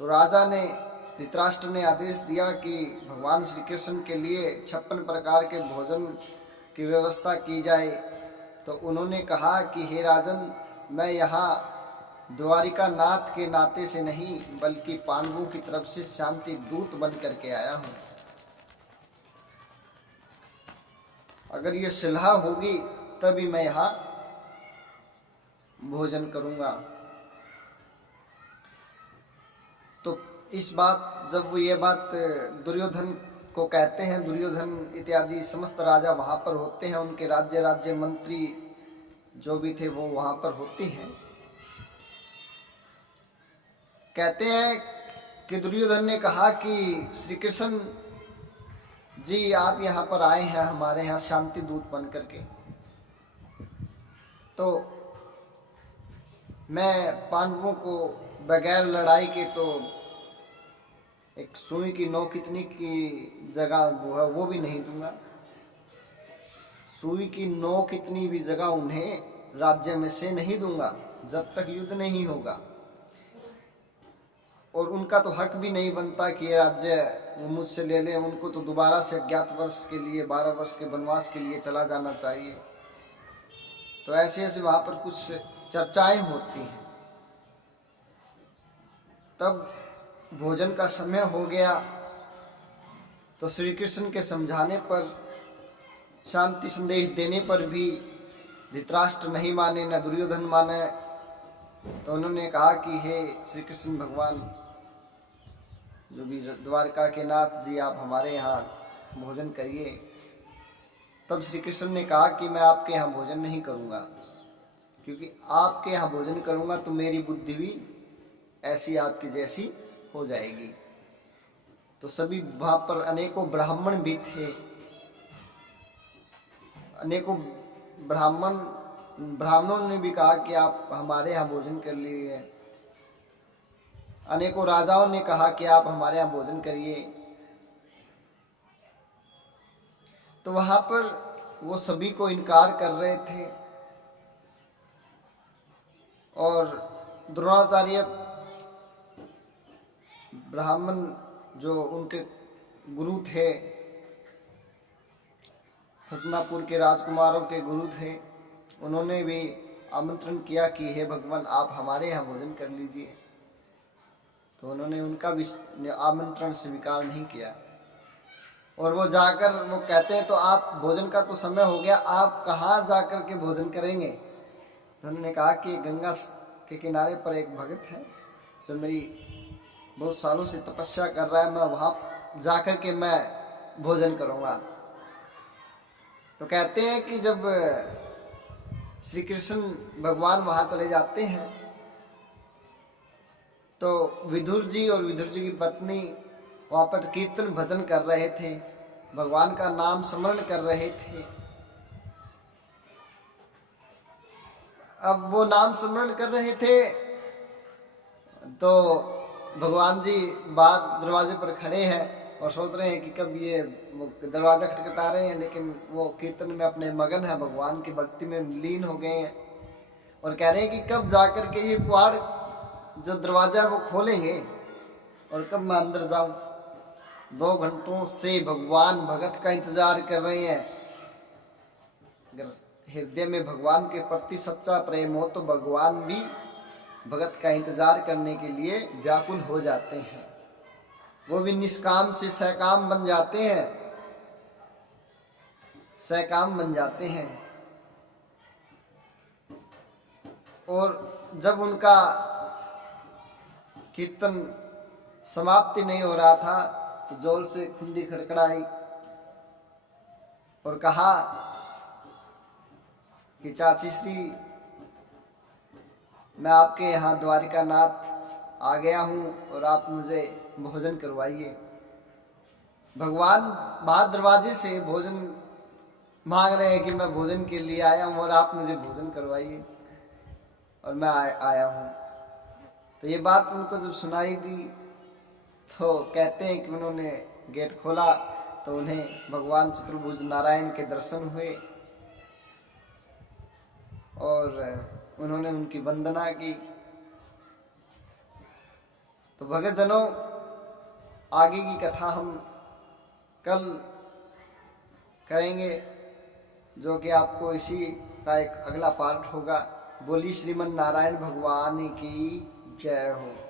तो राजा ने धृतराष्ट्र ने आदेश दिया कि भगवान श्री कृष्ण के लिए 56 प्रकार के भोजन की व्यवस्था की जाए। तो उन्होंने कहा कि हे राजन, मैं यहाँ द्वारिका नाथ के नाते से नहीं बल्कि पांडवों की तरफ से शांति दूत बन करके आया हूँ। अगर ये सलाह होगी तभी मैं यहाँ भोजन करूँगा। तो इस बात जब वो ये बात दुर्योधन को कहते हैं, दुर्योधन इत्यादि समस्त राजा वहाँ पर होते हैं, उनके राज्य मंत्री जो भी थे वो वहाँ पर होते हैं। कहते हैं कि दुर्योधन ने कहा कि श्री कृष्ण जी आप यहाँ पर आए हैं हमारे यहाँ शांति दूत बन करके, तो मैं पांडवों को बगैर लड़ाई के तो एक सुई की नोक इतनी की जगह वो है वो भी नहीं दूंगा। सुई की नोक इतनी भी जगह उन्हें राज्य में से नहीं दूंगा जब तक युद्ध नहीं होगा। और उनका तो हक भी नहीं बनता कि ये राज्य वो मुझसे ले लें। उनको तो दोबारा से अज्ञातवास के लिए 12 वर्ष के वनवास के लिए चला जाना चाहिए। तो ऐसे ऐसे वहाँ पर कुछ चर्चाएं होती हैं। तब भोजन का समय हो गया तो श्री कृष्ण के समझाने पर, शांति संदेश देने पर भी धृतराष्ट्र नहीं माने, न दुर्योधन माने। तो उन्होंने कहा कि हे श्री कृष्ण भगवान जो भी द्वारका के नाथ जी, आप हमारे यहाँ भोजन करिए। तब श्री कृष्ण ने कहा कि मैं आपके यहाँ भोजन नहीं करूँगा, क्योंकि आपके यहाँ भोजन करूँगा तो मेरी बुद्धि भी ऐसी आपकी जैसी हो जाएगी। तो सभी वहाँ पर अनेकों ब्राह्मण भी थे, अनेकों ब्राह्मणों ने भी कहा कि आप हमारे यहाँ भोजन कर लीजिए। अनेकों राजाओं ने कहा कि आप हमारे यहाँ भोजन करिए। तो वहाँ पर वो सभी को इनकार कर रहे थे। और द्रोणाचार्य ब्राह्मण जो उनके गुरु थे, हस्तिनापुर के राजकुमारों के गुरु थे, उन्होंने भी आमंत्रण किया कि हे भगवान आप हमारे यहाँ भोजन कर लीजिए। तो उन्होंने उनका भी आमंत्रण स्वीकार नहीं किया। और वो जाकर वो कहते हैं तो आप भोजन का तो समय हो गया, आप कहाँ जाकर के भोजन करेंगे? तो उन्होंने कहा कि गंगा के किनारे पर एक भगत है जो मेरी बहुत सालों से तपस्या कर रहा है, मैं वहाँ जाकर के मैं भोजन करूँगा। तो कहते हैं कि जब श्री कृष्ण भगवान वहाँ चले जाते हैं तो विदुर जी और विदुर जी की पत्नी वहाँ पर कीर्तन भजन कर रहे थे, भगवान का नाम स्मरण कर रहे थे। अब वो नाम स्मरण कर रहे थे तो भगवान जी बाहर दरवाजे पर खड़े हैं और सोच रहे हैं कि कब ये दरवाज़ा खटखटा रहे हैं, लेकिन वो कीर्तन में अपने मगन है, भगवान की भक्ति में लीन हो गए हैं। और कह रहे हैं कि कब जाकर के ये द्वार जो दरवाज़ा है वो खोलेंगे और कब मैं अंदर जाऊं। 2 घंटों से भगवान भगत का इंतजार कर रहे हैं। अगर हृदय में भगवान के प्रति सच्चा प्रेम हो तो भगवान भी भगत का इंतजार करने के लिए व्याकुल हो जाते हैं। वो भी निष्काम से सकाम बन जाते हैं, सकाम बन जाते हैं। और जब उनका कीर्तन समाप्ति नहीं हो रहा था तो जोर से खुंडी खड़खड़ाई और कहा कि चाची श्री, मैं आपके यहाँ द्वारिका नाथ आ गया हूँ और आप मुझे भोजन करवाइए। भगवान बाहर दरवाजे से भोजन मांग रहे हैं कि मैं भोजन के लिए आया हूँ और आप मुझे भोजन करवाइए, और मैं आया हूँ। तो ये बात उनको जब सुनाई दी तो कहते हैं कि उन्होंने गेट खोला तो उन्हें भगवान चतुर्भुज नारायण के दर्शन हुए और उन्होंने उनकी वंदना की। तो भगत जनों, आगे की कथा हम कल करेंगे, जो कि आपको इसी का एक अगला पार्ट होगा। बोली श्रीमन नारायण भगवान की जय हो।